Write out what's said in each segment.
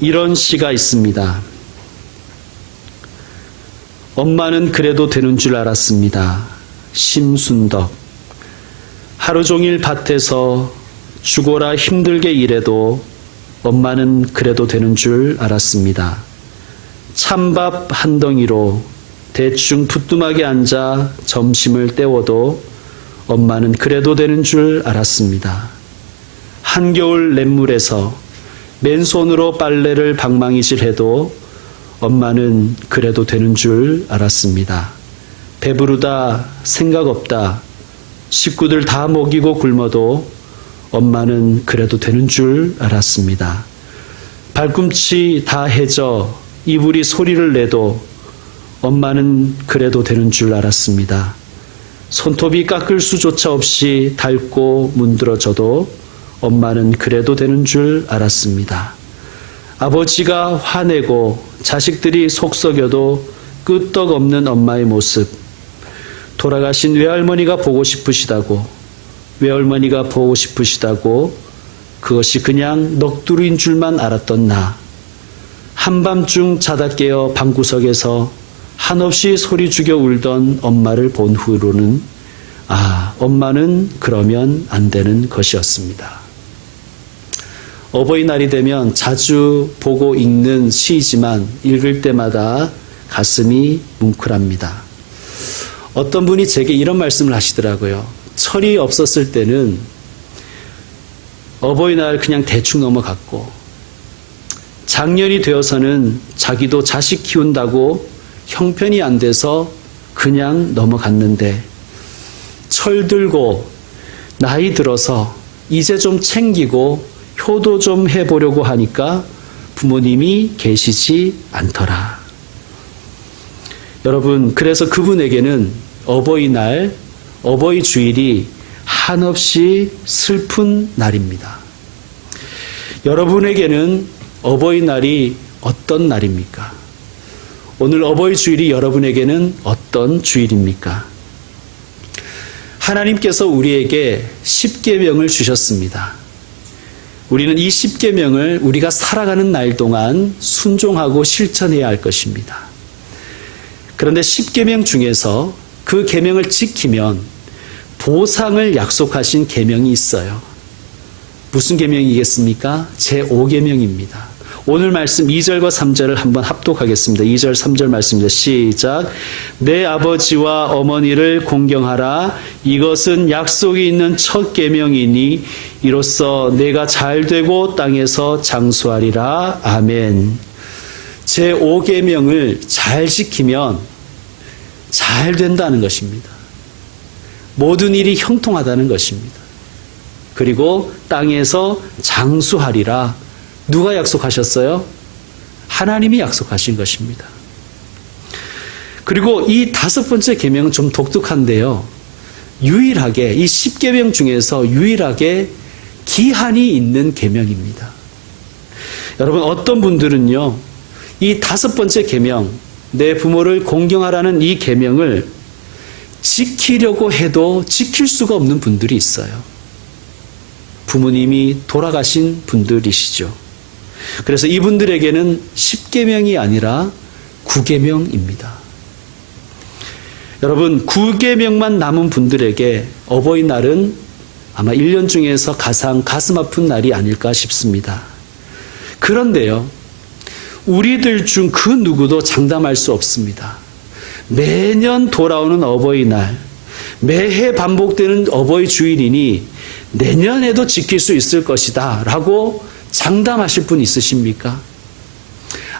이런 시가 있습니다. 엄마는 그래도 되는 줄 알았습니다. 심순덕. 하루 종일 밭에서 죽어라 힘들게 일해도 엄마는 그래도 되는 줄 알았습니다. 찬밥 한 덩이로 대충 부뚜막에 앉아 점심을 때워도 엄마는 그래도 되는 줄 알았습니다. 한겨울 냇물에서 맨손으로 빨래를 방망이질해도 엄마는 그래도 되는 줄 알았습니다. 배부르다 생각 없다 식구들 다 먹이고 굶어도 엄마는 그래도 되는 줄 알았습니다. 발꿈치 다 해져 이불이 소리를 내도 엄마는 그래도 되는 줄 알았습니다. 손톱이 깎을 수조차 없이 닳고 문드러져도 엄마는 그래도 되는 줄 알았습니다. 아버지가 화내고 자식들이 속썩여도 끄떡없는 엄마의 모습, 돌아가신 외할머니가 보고 싶으시다고, 외할머니가 보고 싶으시다고 그것이 그냥 넋두리인 줄만 알았던 나, 한밤중 자다 깨어 방구석에서 한없이 소리 죽여 울던 엄마를 본 후로는 엄마는 그러면 안 되는 것이었습니다. 어버이날이 되면 자주 보고 읽는 시이지만 읽을 때마다 가슴이 뭉클합니다. 어떤 분이 제게 이런 말씀을 하시더라고요. 철이 없었을 때는 어버이날 그냥 대충 넘어갔고 작년이 되어서는 자기도 자식 키운다고 형편이 안 돼서 그냥 넘어갔는데 철 들고 나이 들어서 이제 좀 챙기고 효도 좀 해보려고 하니까 부모님이 계시지 않더라. 여러분, 그래서 그분에게는 어버이날, 어버이 주일이 한없이 슬픈 날입니다. 여러분에게는 어버이날이 어떤 날입니까? 오늘 어버이 주일이 여러분에게는 어떤 주일입니까? 하나님께서 우리에게 십계명을 주셨습니다. 우리는 이 십계명을 우리가 살아가는 날 동안 순종하고 실천해야 할 것입니다. 그런데 십계명 중에서 그 계명을 지키면 보상을 약속하신 계명이 있어요. 무슨 계명이겠습니까? 제5계명입니다. 오늘 말씀 2절과 3절을 한번 합독하겠습니다. 2절, 3절 말씀입니다. 시작. 내 아버지와 어머니를 공경하라. 이것은 약속이 있는 첫 계명이니 이로써 내가 잘되고 땅에서 장수하리라. 아멘. 제5계명을 잘 지키면 잘 된다는 것입니다. 모든 일이 형통하다는 것입니다. 그리고 땅에서 장수하리라. 누가 약속하셨어요? 하나님이 약속하신 것입니다. 그리고 이 5번째 계명은 좀 독특한데요. 유일하게 이 10계명 중에서 유일하게 기한이 있는 계명입니다. 여러분, 어떤 분들은요, 이 5번째 계명, 내 부모를 공경하라는 이 계명을 지키려고 해도 지킬 수가 없는 분들이 있어요. 부모님이 돌아가신 분들이시죠. 그래서 이분들에게는 10계명이 아니라 9계명입니다. 여러분, 9계명만 남은 분들에게 어버이날은 아마 1년 중에서 가장 가슴 아픈 날이 아닐까 싶습니다. 그런데요, 우리들 중 그 누구도 장담할 수 없습니다. 매년 돌아오는 어버이날, 매해 반복되는 어버이 주일이니 내년에도 지킬 수 있을 것이다 라고 장담하실 분 있으십니까?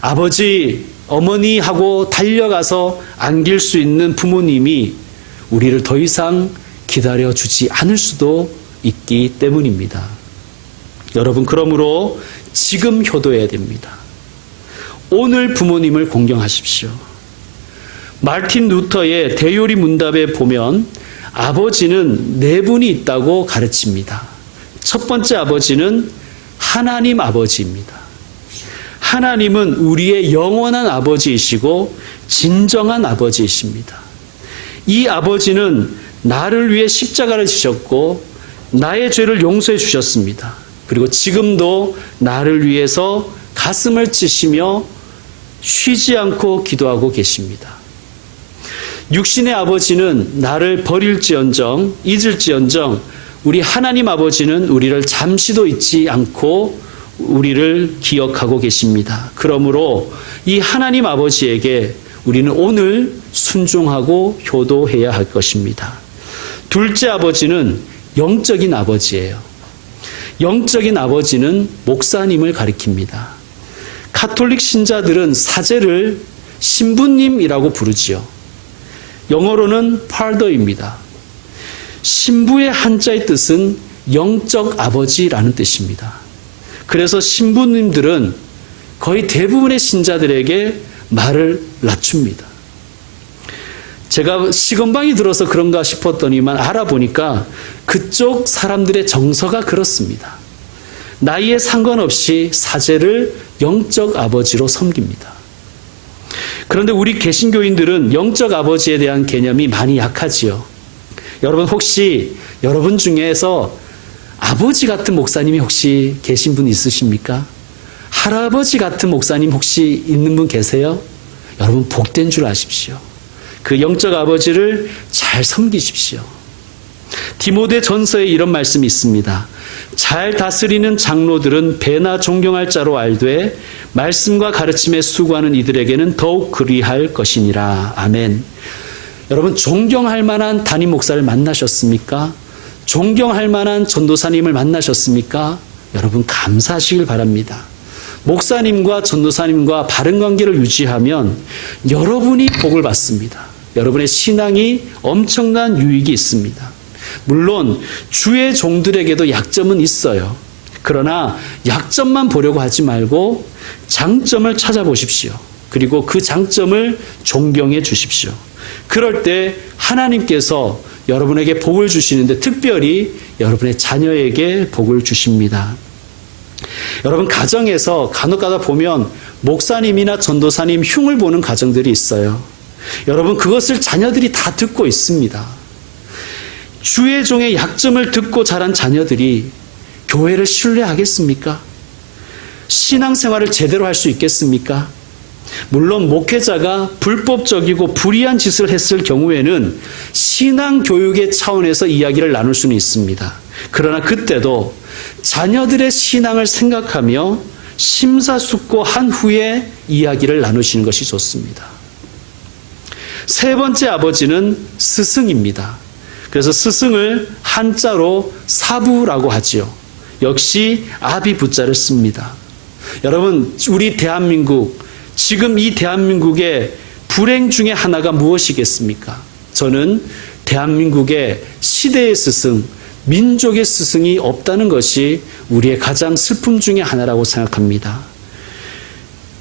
아버지, 어머니하고 달려가서 안길 수 있는 부모님이 우리를 더 이상 기다려주지 않을 수도 있기 때문입니다. 여러분, 그러므로 지금 효도해야 됩니다. 오늘 부모님을 공경하십시오. 마르틴 루터의 대요리 문답에 보면 아버지는 4분이 있다고 가르칩니다. 첫 번째 아버지는 하나님 아버지입니다. 하나님은 우리의 영원한 아버지이시고 진정한 아버지이십니다. 이 아버지는 나를 위해 십자가를 지셨고 나의 죄를 용서해 주셨습니다. 그리고 지금도 나를 위해서 가슴을 찌시며 쉬지 않고 기도하고 계십니다. 육신의 아버지는 나를 버릴지언정 잊을지언정 우리 하나님 아버지는 우리를 잠시도 잊지 않고 우리를 기억하고 계십니다. 그러므로 이 하나님 아버지에게 우리는 오늘 순종하고 효도해야 할 것입니다. 둘째 아버지는 영적인 아버지예요. 영적인 아버지는 목사님을 가리킵니다. 가톨릭 신자들은 사제를 신부님이라고 부르지요. 영어로는 Father입니다. 신부의 한자의 뜻은 영적 아버지라는 뜻입니다. 그래서 신부님들은 거의 대부분의 신자들에게 말을 낮춥니다. 제가 시건방이 들어서 그런가 싶었더니만 알아보니까 그쪽 사람들의 정서가 그렇습니다. 나이에 상관없이 사제를 영적 아버지로 섬깁니다. 그런데 우리 개신교인들은 영적 아버지에 대한 개념이 많이 약하지요. 여러분 혹시 여러분 중에서 아버지 같은 목사님이 혹시 계신 분 있으십니까? 할아버지 같은 목사님 혹시 있는 분 계세요? 여러분 복된 줄 아십시오. 그 영적 아버지를 잘 섬기십시오. 디모데 전서에 이런 말씀이 있습니다. 잘 다스리는 장로들은 배나 존경할 자로 알되 말씀과 가르침에 수고하는 이들에게는 더욱 그리할 것이니라. 아멘. 여러분 존경할 만한 담임 목사를 만나셨습니까? 존경할 만한 전도사님을 만나셨습니까? 여러분 감사하시길 바랍니다. 목사님과 전도사님과 바른 관계를 유지하면 여러분이 복을 받습니다. 여러분의 신앙이 엄청난 유익이 있습니다. 물론 주의 종들에게도 약점은 있어요. 그러나 약점만 보려고 하지 말고 장점을 찾아보십시오. 그리고 그 장점을 존경해 주십시오. 그럴 때 하나님께서 여러분에게 복을 주시는데 특별히 여러분의 자녀에게 복을 주십니다. 여러분 가정에서 간혹가다 보면 목사님이나 전도사님 흉을 보는 가정들이 있어요. 여러분 그것을 자녀들이 다 듣고 있습니다. 주의 종의 약점을 듣고 자란 자녀들이 교회를 신뢰하겠습니까? 신앙생활을 제대로 할 수 있겠습니까? 물론 목회자가 불법적이고 불의한 짓을 했을 경우에는 신앙교육의 차원에서 이야기를 나눌 수는 있습니다. 그러나 그때도 자녀들의 신앙을 생각하며 심사숙고한 후에 이야기를 나누시는 것이 좋습니다. 세 번째 아버지는 스승입니다. 그래서 스승을 한자로 사부라고 하지요. 역시 아비부자를 씁니다. 여러분 우리 대한민국 지금 이 대한민국의 불행 중에 하나가 무엇이겠습니까? 저는 대한민국의 시대의 스승, 민족의 스승이 없다는 것이 우리의 가장 슬픔 중에 하나라고 생각합니다.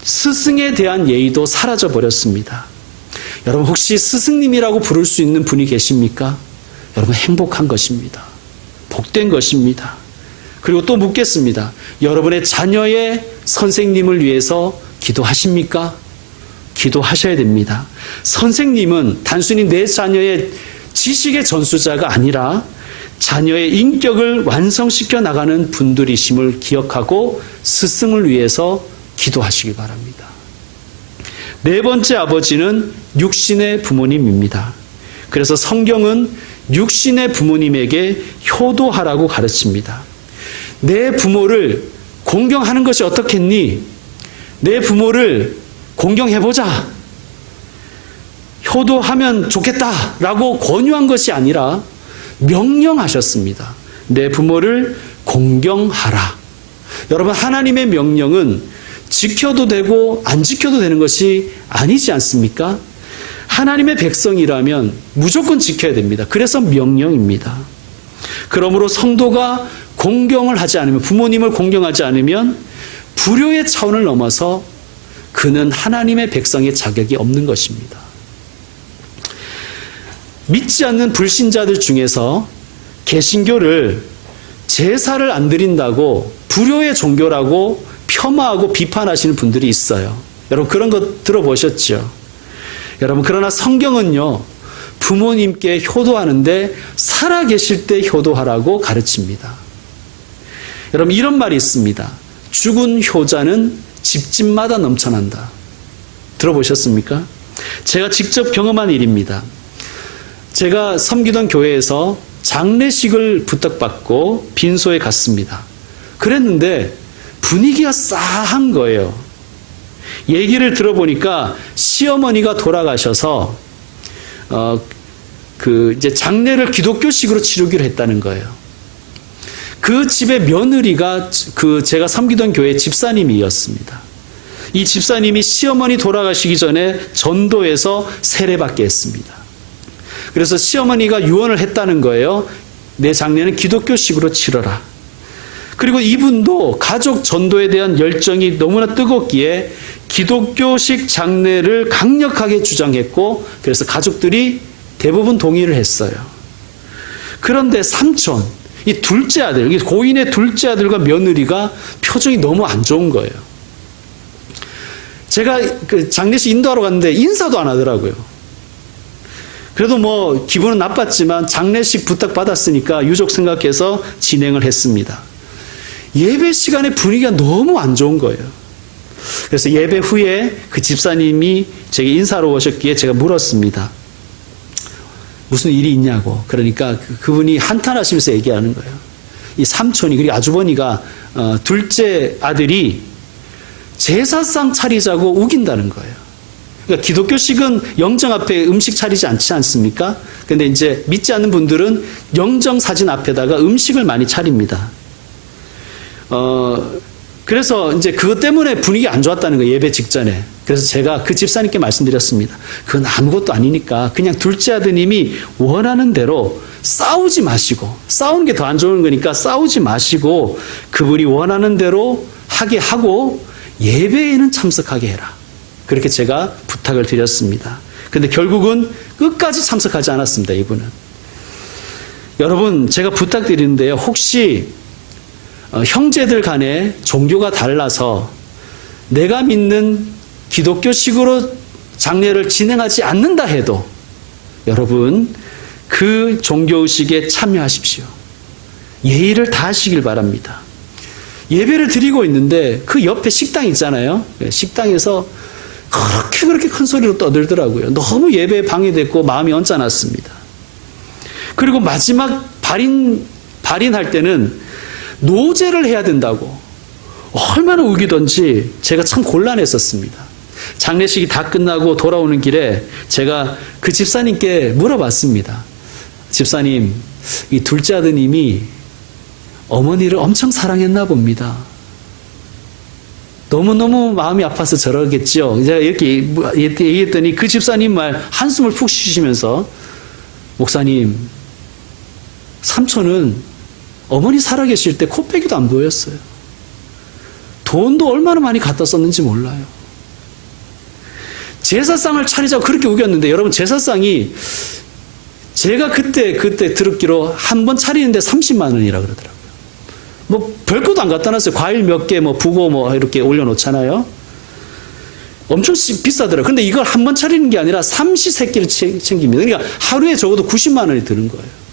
스승에 대한 예의도 사라져 버렸습니다. 여러분 혹시 스승님이라고 부를 수 있는 분이 계십니까? 여러분 행복한 것입니다. 복된 것입니다. 그리고 또 묻겠습니다. 여러분의 자녀의 선생님을 위해서 기도하십니까? 기도하셔야 됩니다. 선생님은 단순히 내 자녀의 지식의 전수자가 아니라 자녀의 인격을 완성시켜 나가는 분들이심을 기억하고 스승을 위해서 기도하시기 바랍니다. 네 번째 아버지는 육신의 부모님입니다. 그래서 성경은 육신의 부모님에게 효도하라고 가르칩니다. 내 부모를 공경하는 것이 어떻겠니? 내 부모를 공경해보자. 효도하면 좋겠다라고 권유한 것이 아니라 명령하셨습니다. 내 부모를 공경하라. 여러분 하나님의 명령은 지켜도 되고 안 지켜도 되는 것이 아니지 않습니까? 하나님의 백성이라면 무조건 지켜야 됩니다. 그래서 명령입니다. 그러므로 성도가 공경을 하지 않으면 부모님을 공경하지 않으면 불효의 차원을 넘어서 그는 하나님의 백성의 자격이 없는 것입니다. 믿지 않는 불신자들 중에서 개신교를 제사를 안 드린다고 불효의 종교라고 폄하하고 비판하시는 분들이 있어요. 여러분 그런 거 들어보셨죠? 여러분 그러나 성경은요 부모님께 효도하는데 살아계실 때 효도하라고 가르칩니다. 여러분, 이런 말이 있습니다. 죽은 효자는 집집마다 넘쳐난다. 들어보셨습니까? 제가 직접 경험한 일입니다. 제가 섬기던 교회에서 장례식을 부탁받고 빈소에 갔습니다. 그랬는데 분위기가 싸한 거예요. 얘기를 들어보니까 시어머니가 돌아가셔서 이제 장례를 기독교식으로 치르기로 했다는 거예요. 그 집의 며느리가 제가 섬기던 교회 집사님이었습니다. 이 집사님이 시어머니 돌아가시기 전에 전도에서 세례받게 했습니다. 그래서 시어머니가 유언을 했다는 거예요. 내 장례는 기독교식으로 치러라. 그리고 이분도 가족 전도에 대한 열정이 너무나 뜨겁기에 기독교식 장례를 강력하게 주장했고, 그래서 가족들이 대부분 동의를 했어요. 그런데 삼촌, 이 둘째 아들, 고인의 둘째 아들과 며느리가 표정이 너무 안 좋은 거예요. 제가 그 장례식 인도하러 갔는데 인사도 안 하더라고요. 그래도 뭐 기분은 나빴지만 장례식 부탁받았으니까 유족 생각해서 진행을 했습니다. 예배 시간에 분위기가 너무 안 좋은 거예요. 그래서 예배 후에 그 집사님이 제게 인사로 오셨기에 제가 물었습니다. 무슨 일이 있냐고. 그러니까 그분이 한탄하시면서 얘기하는 거예요. 이 삼촌이, 그리고 아주버니가 둘째 아들이 제사상 차리자고 우긴다는 거예요. 그러니까 기독교식은 영정 앞에 음식 차리지 않지 않습니까? 근데 이제 믿지 않는 분들은 영정 사진 앞에다가 음식을 많이 차립니다. 그래서 이제 그것 때문에 분위기 안 좋았다는 거예요, 예배 직전에. 그래서 제가 그 집사님께 말씀드렸습니다. 그건 아무것도 아니니까 그냥 둘째 아드님이 원하는 대로 싸우지 마시고, 싸우는 게 더 안 좋은 거니까 싸우지 마시고 그분이 원하는 대로 하게 하고 예배에는 참석하게 해라. 그렇게 제가 부탁을 드렸습니다. 근데 결국은 끝까지 참석하지 않았습니다, 이분은. 여러분, 제가 부탁드리는데요. 혹시 형제들 간에 종교가 달라서 내가 믿는 기독교식으로 장례를 진행하지 않는다 해도 여러분, 그 종교의식에 참여하십시오. 예의를 다하시길 바랍니다. 예배를 드리고 있는데 그 옆에 식당 있잖아요. 식당에서 그렇게 큰 소리로 떠들더라고요. 너무 예배에 방해됐고 마음이 언짢았습니다. 그리고 마지막 발인할 때는 노제를 해야 된다고 얼마나 우기던지 제가 참 곤란했었습니다. 장례식이 다 끝나고 돌아오는 길에 제가 그 집사님께 물어봤습니다. 집사님, 이 둘째 아드님이 어머니를 엄청 사랑했나 봅니다. 너무너무 마음이 아파서 저러겠죠. 제가 이렇게 얘기했더니 그 집사님 말 한숨을 푹 쉬시면서, 목사님, 삼촌은 어머니 살아계실 때 코빼기도 안 보였어요. 돈도 얼마나 많이 갖다 썼는지 몰라요. 제사상을 차리자고 그렇게 우겼는데, 여러분, 제사상이 제가 그때 들었기로 한 번 차리는데 30만 원이라 그러더라고요. 뭐 별것도 안 갖다 놨어요. 과일 몇 개, 뭐 부고 뭐 이렇게 올려놓잖아요. 엄청 비싸더라고요. 근데 이걸 한 번 차리는 게 아니라 삼시세끼를 챙깁니다. 그러니까 하루에 적어도 90만 원이 드는 거예요.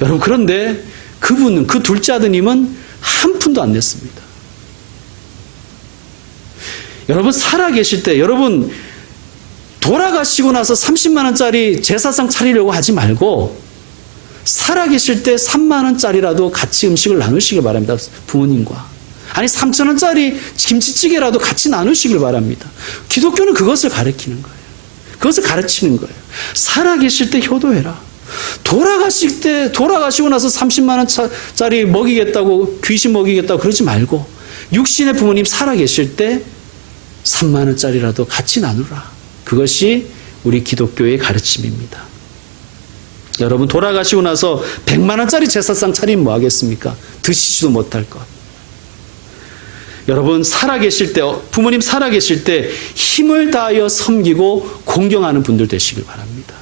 여러분, 그런데 그분은, 그 둘째 아드님은 한 푼도 안 냈습니다. 여러분, 살아계실 때, 여러분, 돌아가시고 나서 30만 원짜리 제사상 차리려고 하지 말고 살아계실 때 3만 원짜리라도 같이 음식을 나누시길 바랍니다. 부모님과. 아니, 3천 원짜리 김치찌개라도 같이 나누시길 바랍니다. 기독교는 그것을 가르치는 거예요. 그것을 가르치는 거예요. 살아계실 때 효도해라. 돌아가시고 나서 30만 원짜리 먹이겠다고, 귀신 먹이겠다고 그러지 말고, 육신의 부모님 살아계실 때 3만 원짜리라도 같이 나누라. 그것이 우리 기독교의 가르침입니다. 여러분, 돌아가시고 나서 100만 원짜리 제사상 차리면 뭐 하겠습니까? 드시지도 못할 것. 여러분, 살아계실 때, 부모님 살아계실 때 힘을 다하여 섬기고 공경하는 분들 되시길 바랍니다.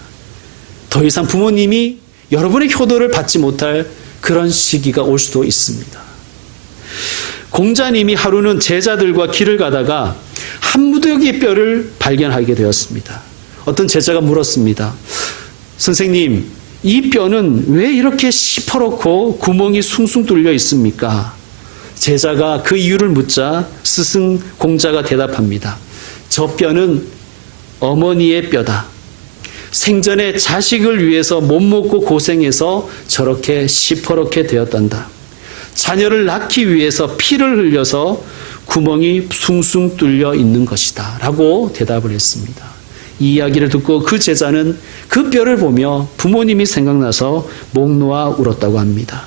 더 이상 부모님이 여러분의 효도를 받지 못할 그런 시기가 올 수도 있습니다. 공자님이 하루는 제자들과 길을 가다가 한 무더기 뼈를 발견하게 되었습니다. 어떤 제자가 물었습니다. 선생님, 이 뼈는 왜 이렇게 시퍼렇고 구멍이 숭숭 뚫려 있습니까? 제자가 그 이유를 묻자 스승 공자가 대답합니다. 저 뼈는 어머니의 뼈다. 생전에 자식을 위해서 못 먹고 고생해서 저렇게 시퍼렇게 되었단다. 자녀를 낳기 위해서 피를 흘려서 구멍이 숭숭 뚫려 있는 것이다. 라고 대답을 했습니다. 이 이야기를 듣고 그 제자는 그 뼈를 보며 부모님이 생각나서 목 놓아 울었다고 합니다.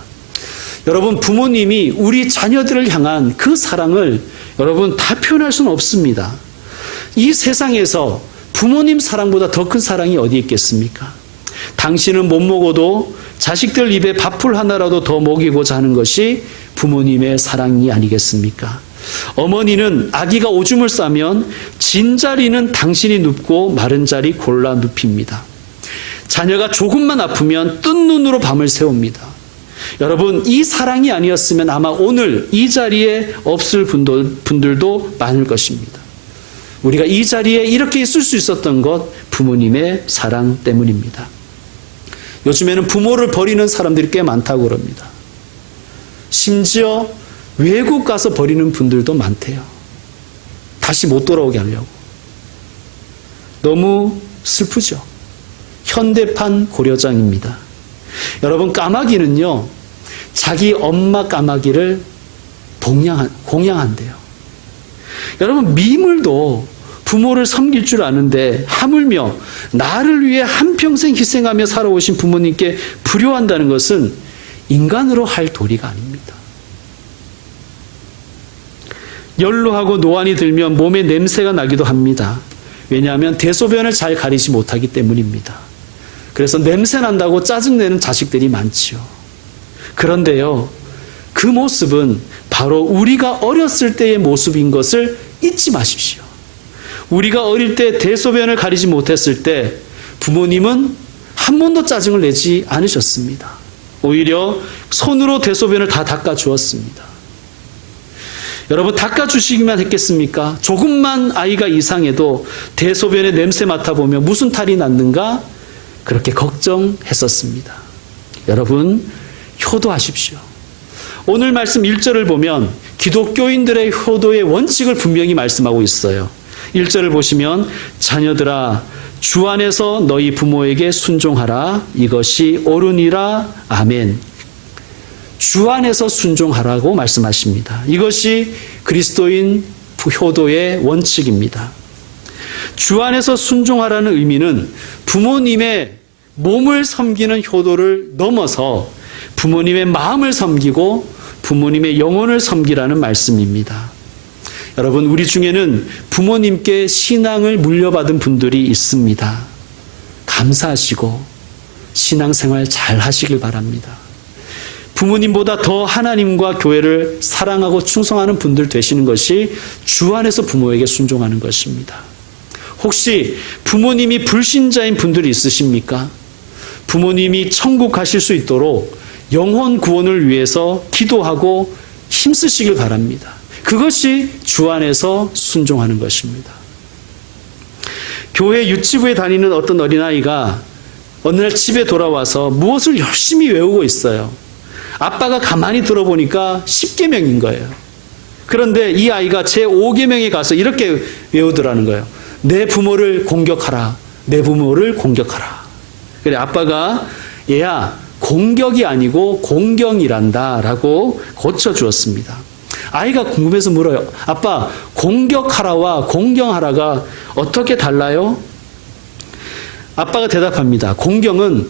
여러분, 부모님이 우리 자녀들을 향한 그 사랑을 여러분 다 표현할 수는 없습니다. 이 세상에서 부모님 사랑보다 더 큰 사랑이 어디 있겠습니까? 당신은 못 먹어도 자식들 입에 밥풀 하나라도 더 먹이고자 하는 것이 부모님의 사랑이 아니겠습니까? 어머니는 아기가 오줌을 싸면 진 자리는 당신이 눕고 마른 자리 골라 눕힙니다. 자녀가 조금만 아프면 뜬 눈으로 밤을 새웁니다. 여러분, 이 사랑이 아니었으면 아마 오늘 이 자리에 없을 분들도 많을 것입니다. 우리가 이 자리에 이렇게 있을 수 있었던 것 부모님의 사랑 때문입니다. 요즘에는 부모를 버리는 사람들이 꽤 많다고 그럽니다. 심지어 외국 가서 버리는 분들도 많대요. 다시 못 돌아오게 하려고. 너무 슬프죠. 현대판 고려장입니다. 여러분, 까마귀는요, 자기 엄마 까마귀를 공양한대요. 여러분, 미물도 부모를 섬길 줄 아는데 하물며 나를 위해 한평생 희생하며 살아오신 부모님께 불효한다는 것은 인간으로 할 도리가 아닙니다. 연로하고 노안이 들면 몸에 냄새가 나기도 합니다. 왜냐하면 대소변을 잘 가리지 못하기 때문입니다. 그래서 냄새 난다고 짜증내는 자식들이 많지요. 그런데요, 그 모습은 바로 우리가 어렸을 때의 모습인 것을 잊지 마십시오. 우리가 어릴 때 대소변을 가리지 못했을 때 부모님은 한 번도 짜증을 내지 않으셨습니다. 오히려 손으로 대소변을 다 닦아주었습니다. 여러분, 닦아주시기만 했겠습니까? 조금만 아이가 이상해도 대소변의 냄새 맡아보면 무슨 탈이 났는가? 그렇게 걱정했었습니다. 여러분, 효도하십시오. 오늘 말씀 1절을 보면 기독교인들의 효도의 원칙을 분명히 말씀하고 있어요. 1절을 보시면 자녀들아 주 안에서 너희 부모에게 순종하라. 이것이 옳으니라. 아멘. 주 안에서 순종하라고 말씀하십니다. 이것이 그리스도인 효도의 원칙입니다. 주 안에서 순종하라는 의미는 부모님의 몸을 섬기는 효도를 넘어서 부모님의 마음을 섬기고 부모님의 영혼을 섬기라는 말씀입니다. 여러분, 우리 중에는 부모님께 신앙을 물려받은 분들이 있습니다. 감사하시고 신앙생활 잘 하시길 바랍니다. 부모님보다 더 하나님과 교회를 사랑하고 충성하는 분들 되시는 것이 주 안에서 부모에게 순종하는 것입니다. 혹시 부모님이 불신자인 분들이 있으십니까? 부모님이 천국 가실 수 있도록 영혼 구원을 위해서 기도하고 힘쓰시길 바랍니다. 그것이 주 안에서 순종하는 것입니다. 교회 유치부에 다니는 어떤 어린아이가 어느 날 집에 돌아와서 무엇을 열심히 외우고 있어요. 아빠가 가만히 들어보니까 10계명인 거예요. 그런데 이 아이가 제5계명에 가서 이렇게 외우더라는 거예요. 내 부모를 공격하라. 내 부모를 공격하라. 그래, 아빠가 얘야, 공격이 아니고 공경이란다 라고 고쳐주었습니다. 아이가 궁금해서 물어요. 아빠, 공격하라와 공경하라가 어떻게 달라요? 아빠가 대답합니다. 공경은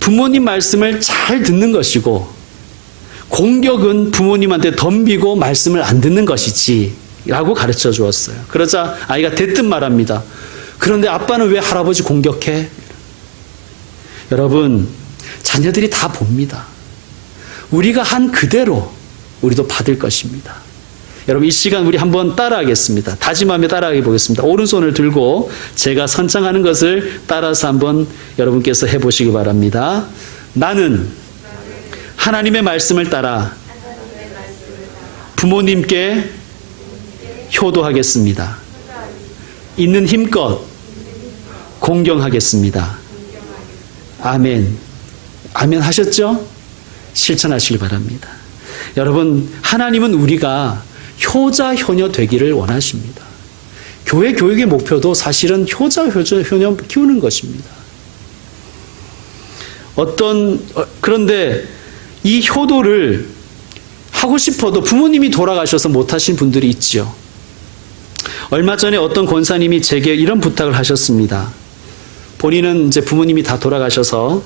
부모님 말씀을 잘 듣는 것이고 공격은 부모님한테 덤비고 말씀을 안 듣는 것이지 라고 가르쳐 주었어요. 그러자 아이가 대뜸 말합니다. 그런데 아빠는 왜 할아버지 공격해? 여러분, 자녀들이 다 봅니다. 우리가 한 그대로 우리도 받을 것입니다. 여러분, 이 시간 우리 한번 따라하겠습니다. 다짐하며 따라하게 보겠습니다. 오른손을 들고 제가 선창하는 것을 따라서 한번 여러분께서 해보시기 바랍니다. 나는 하나님의 말씀을 따라 부모님께 효도하겠습니다. 있는 힘껏 공경하겠습니다. 아멘. 아멘 하셨죠? 실천하시길 바랍니다. 여러분, 하나님은 우리가 효자, 효녀 되기를 원하십니다. 교회 교육의 목표도 사실은 효자, 효녀 키우는 것입니다. 그런데 이 효도를 하고 싶어도 부모님이 돌아가셔서 못하신 분들이 있지요. 얼마 전에 어떤 권사님이 제게 이런 부탁을 하셨습니다. 본인은 이제 부모님이 다 돌아가셔서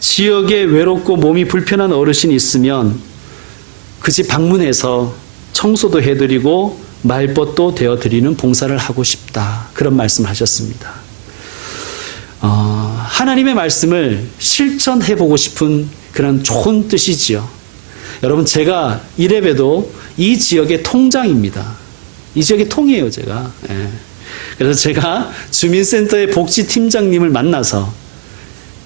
지역에 외롭고 몸이 불편한 어르신이 있으면 그 집 방문해서 청소도 해드리고 말벗도 되어드리는 봉사를 하고 싶다. 그런 말씀을 하셨습니다. 하나님의 말씀을 실천해보고 싶은 그런 좋은 뜻이지요. 여러분, 제가 이래봬도 이 지역의 통장입니다. 이 지역의 통이에요, 제가. 예. 그래서 제가 주민센터의 복지팀장님을 만나서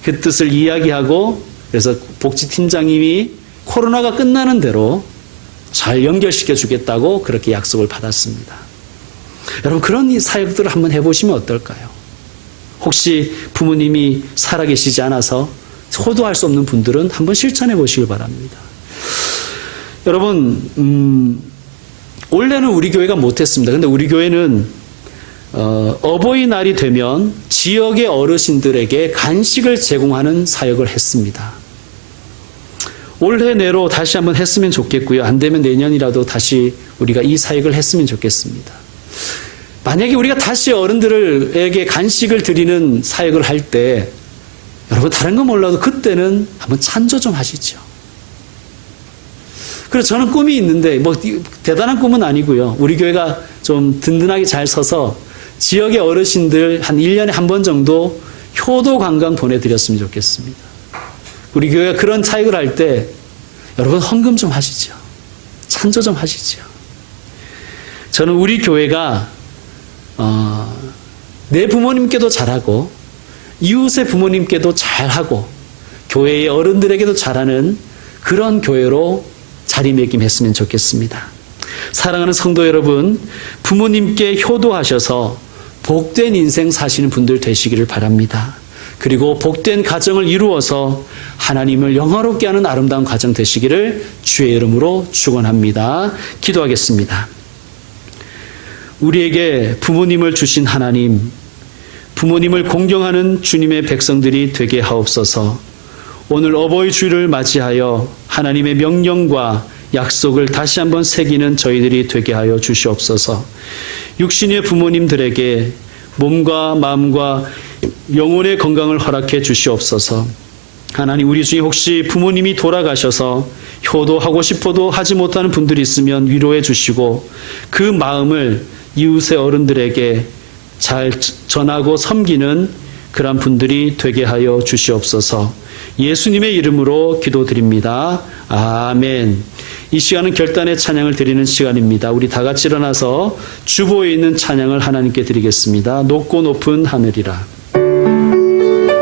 그 뜻을 이야기하고, 그래서 복지팀장님이 코로나가 끝나는 대로 잘 연결시켜 주겠다고 그렇게 약속을 받았습니다. 여러분, 그런 사역들을 한번 해보시면 어떨까요? 혹시 부모님이 살아계시지 않아서 효도할 수 없는 분들은 한번 실천해 보시길 바랍니다. 여러분, 원래는 우리 교회가 못했습니다. 근데 우리 교회는 어버이날이 되면 지역의 어르신들에게 간식을 제공하는 사역을 했습니다. 올해 내로 다시 한번 했으면 좋겠고요. 안 되면 내년이라도 다시 우리가 이 사역을 했으면 좋겠습니다. 만약에 우리가 다시 어른들에게 간식을 드리는 사역을 할 때, 여러분, 다른 건 몰라도 그때는 한번 찬조 좀 하시죠. 그래서 저는 꿈이 있는데, 뭐 대단한 꿈은 아니고요. 우리 교회가 좀 든든하게 잘 서서 지역의 어르신들 한 1년에 한 번 정도 효도 관광 보내드렸으면 좋겠습니다. 우리 교회가 그런 사역을 할 때 여러분 헌금 좀 하시죠. 찬조 좀 하시죠. 저는 우리 교회가 내 부모님께도 잘하고 이웃의 부모님께도 잘하고 교회의 어른들에게도 잘하는 그런 교회로 자리매김했으면 좋겠습니다. 사랑하는 성도 여러분, 부모님께 효도하셔서 복된 인생 사시는 분들 되시기를 바랍니다. 그리고 복된 가정을 이루어서 하나님을 영화롭게 하는 아름다운 가정 되시기를 주의 이름으로 축원합니다. 기도하겠습니다. 우리에게 부모님을 주신 하나님, 부모님을 공경하는 주님의 백성들이 되게 하옵소서. 오늘 어버이 주일을 맞이하여 하나님의 명령과 약속을 다시 한번 새기는 저희들이 되게 하여 주시옵소서. 육신의 부모님들에게 몸과 마음과 영혼의 건강을 허락해 주시옵소서. 하나님, 우리 중에 혹시 부모님이 돌아가셔서 효도하고 싶어도 하지 못하는 분들이 있으면 위로해 주시고 그 마음을 이웃의 어른들에게 잘 전하고 섬기는 그런 분들이 되게 하여 주시옵소서. 예수님의 이름으로 기도드립니다. 아멘. 이 시간은 결단의 찬양을 드리는 시간입니다. 우리 다 같이 일어나서 주보에 있는 찬양을 하나님께 드리겠습니다. 높고 높은 하늘이라.